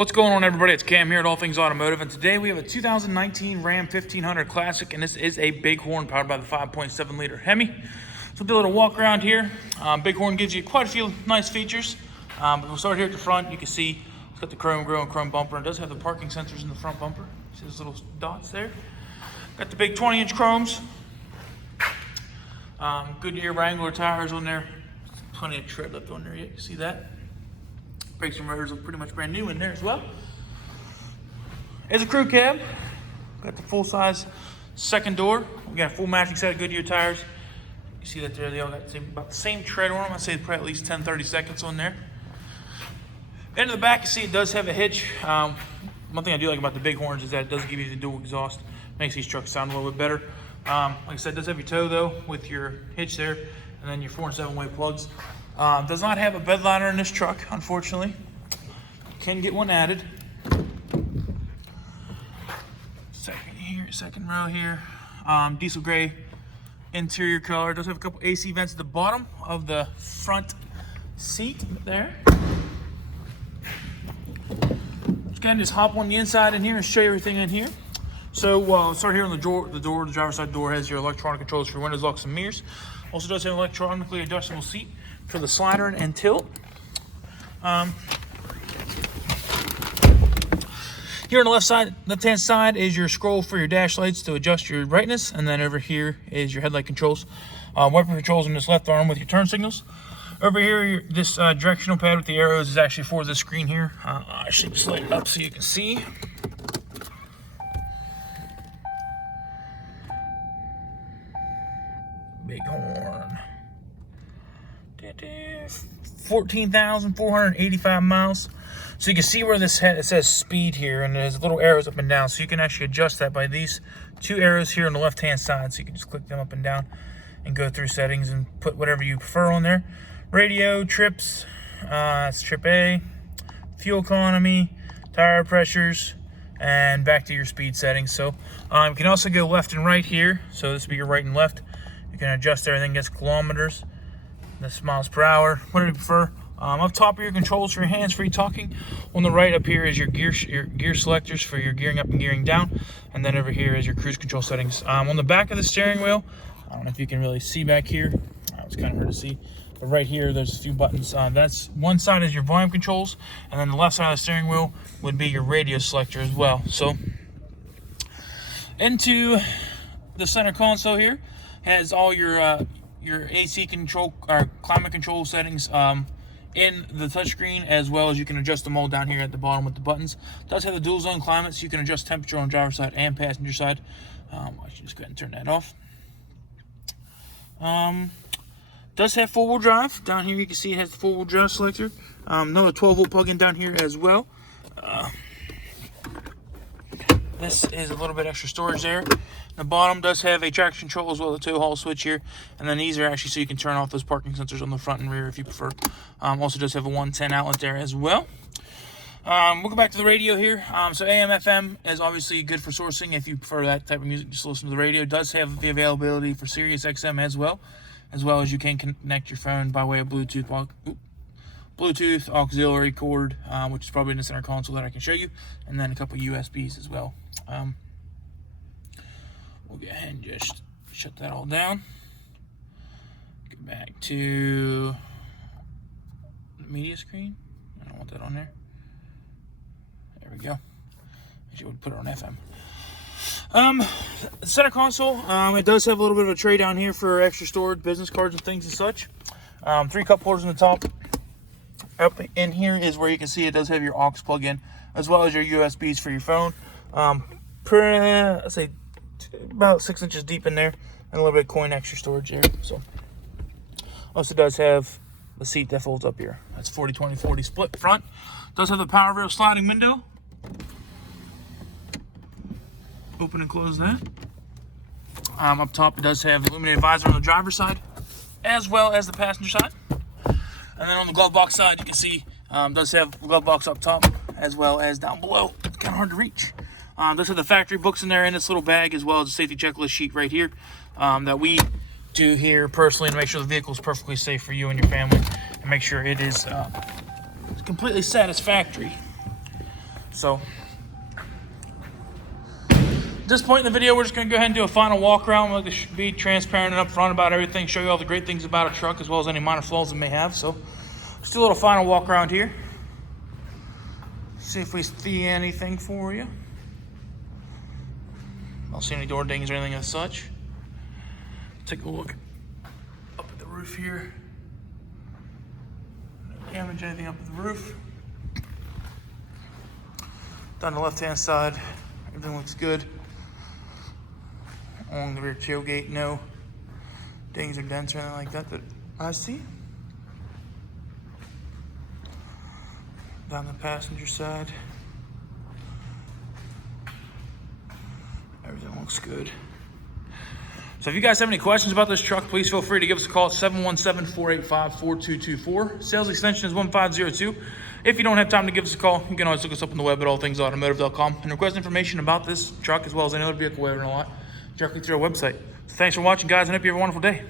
What's going on, everybody? It's Cam here at All Things Automotive, and today we have a 2019 Ram 1500 Classic, and this is a Bighorn powered by the 5.7 liter HEMI. So we'll do a little walk around here. Bighorn gives you quite a few nice features. But we'll start here at the front. You can see it's got the chrome grille and chrome bumper. It does have the parking sensors in the front bumper. See those little dots there? Got the big 20-inch chromes. Goodyear Wrangler tires on there. Plenty of tread left on there yet. You see that? Brakes and rotors look pretty much brand new in there as well. It's a crew cab. Got the full-size second door. We got a full matching set of Goodyear tires. You see that there? They all got about the same tread on them. I'd say probably at least 10-30 seconds on there. Into the back, you see it does have a hitch. One thing I do like about the Bighorns is that it does give you the dual exhaust. Makes these trucks sound a little bit better. Like I said, it does have your tow though with your hitch there, and then your 4- and 7-way plugs. Does not have a bed liner in this truck, unfortunately. You can get one added. Second row here. Diesel gray interior color. It does have a couple AC vents at the bottom of the front seat there. Just kind of just hop on the inside in here and show you everything in here. So start here on the door. The driver's side door has your electronic controls for windows, locks, and mirrors. Also does have an electronically adjustable seat for the slider and tilt. Here on the left-hand side is your scroll for your dash lights to adjust your brightness, and then over here is your headlight controls. Wiper controls on this left arm with your turn signals. Over here, this directional pad with the arrows is actually for the screen here. I'll actually just light it up so you can see. Bighorn. 14,485 miles. So you can see where this it says speed here, and there's little arrows up and down. So you can actually adjust that by these two arrows here on the left-hand side. So you can just click them up and down and go through settings and put whatever you prefer on there. Radio, trips, that's trip A, fuel economy, tire pressures, and back to your speed settings. So you can also go left and right here. So this would be your right and left. You can adjust everything, gets kilometers, this miles per hour, whatever you prefer. Up top are your controls for your hands-free talking. On the right up here is your gear selectors for your gearing up and gearing down. And then over here is your cruise control settings. On the back of the steering wheel, I don't know if you can really see back here. It's kind of hard to see. But right here, there's a few buttons. That's one side is your volume controls, and then the left side of the steering wheel would be your radio selector as well. So into the center console here has all your AC control or climate control settings in the touchscreen, as well as you can adjust them all down here at the bottom with the buttons. It does have the dual zone climate, so you can adjust temperature on driver's side and passenger side. I should just go ahead and turn that off. Does have 4-wheel drive. Down here you can see it has the 4-wheel drive selector. Another 12-volt plug-in down here as well. This is a little bit extra storage there. The bottom does have a traction control as well as a tow haul switch here. And then these are actually so you can turn off those parking sensors on the front and rear if you prefer. Also does have a 110 outlet there as well. We'll go back to the radio here. So AM, FM is obviously good for sourcing if you prefer that type of music, just listen to the radio. It does have the availability for Sirius XM as well as you can connect your phone by way of Bluetooth auxiliary cord, which is probably in the center console that I can show you, and then a couple USBs as well. We'll go ahead and just shut that all down. Get back to the media screen. I don't want that on there. There we go. Actually, would put it on FM. Center console, it does have a little bit of a tray down here for extra storage, business cards and things and such. 3 cup holders on the top. Up in here is where you can see it does have your aux plug-in, as well as your USBs for your phone. Let's say about 6 inches deep in there, and a little bit of coin extra storage there. So, also does have the seat that folds up here. That's 40-20-40 split front. Does have the power rail sliding window. Open and close that. Up top, it does have illuminated visor on the driver's side, as well as the passenger side. And then on the glove box side, you can see does have glove box up top, as well as down below. It's kind of hard to reach. Does have the factory books in there in this little bag, as well as a safety checklist sheet right here that we do here personally to make sure the vehicle is perfectly safe for you and your family, and make sure it is completely satisfactory. So at this point in the video, we're just going to go ahead and do a final walk around. We'll be transparent and upfront about everything, show you all the great things about a truck as well as any minor flaws it may have. So let's do a little final walk around here. See if we see anything for you. I don't see any door dings or anything as such. Take a look up at the roof here. No damage, anything up at the roof. Down the left-hand side, everything looks good. Along the rear tailgate, no dings or dents or anything like that that I see. Down the passenger side, everything looks good. So if you guys have any questions about this truck, please feel free to give us a call at 717-485-4224. Sales extension is 1502. If you don't have time to give us a call, you can always look us up on the web at allthingsautomotive.com and request information about this truck as well as any other vehicle we have in our lot directly through our website. So thanks for watching, guys, and I hope you have a wonderful day.